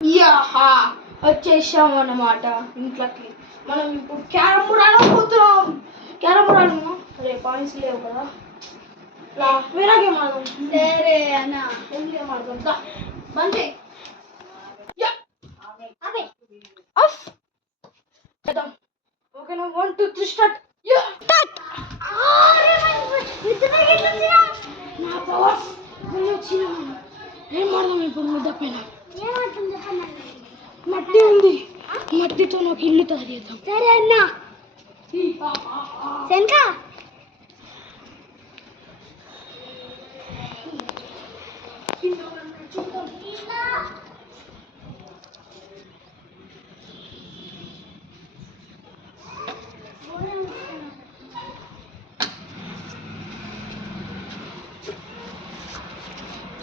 యాహా వచ్చేసాం అన్నమాట ఇంట్లోకి. మనం ఇప్పుడు క్యారమ్ బోర్డ్ ఆడకపోతున్నాం. క్యారమ్ బోర్డ్ ఆడమా? అరే పాయింట్స్ లేవు కదా, వేరే గేమ్ ఆడదాం. సరే అన్న, ఏం గేమ్ ఆడదాం? బంద్ ఓకేనా? 1 2 3 స్టార్ట్. నా పవర్స్ వచ్చిన ఏం ఆడదాం ఇప్పుడు? ముద్ద పైన మట్టి ఉంది, మట్టితో నాకు ఇల్లు తయారు చేద్దాం. సరే అన్న. శంకా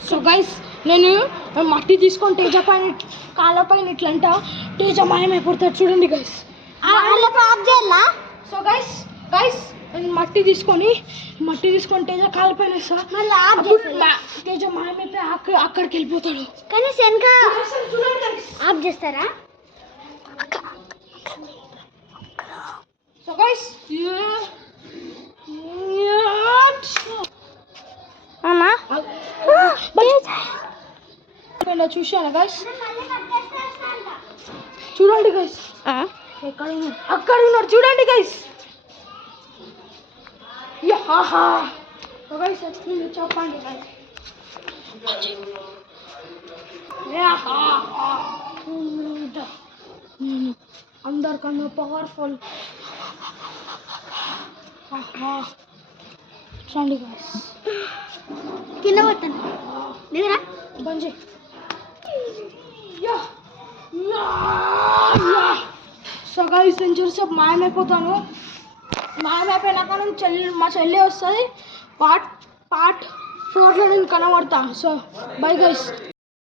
సో గైస్, నేను మట్టి తీసుకొని తేజ పైన కాళ్ళ పైన ఇట్లంట తేజ మాయమైపోతాడు. చూడండి గైస్. సో గైస్ నేను మట్టి తీసుకొని తేజ కాళ్ళ పైన వేస్తా. తేజ మాయమైపోయి అక్కడికి వెళ్ళిపోతాడు. కానీ శంకా చూడండి గైస్. ఆఫ్ చేస్తారా? సో గైస్ అమ్మా చూశాను గైస్. చూడండి గైస్, అక్కడ ఉన్నాడు చూడండి గైస్. చెప్పండి గైస్. అందరికన్నా పవర్ఫుల్. చూడండి గైస్. కింద పడతాను దిగరా. బంజీ సో గైస్, నేను చూసేపు మాయమైపోతాను. మాయమైపోయినాక మా చెల్లి వస్తుంది. పార్ట్ 4లో నేను కనబడతా. So bye guys.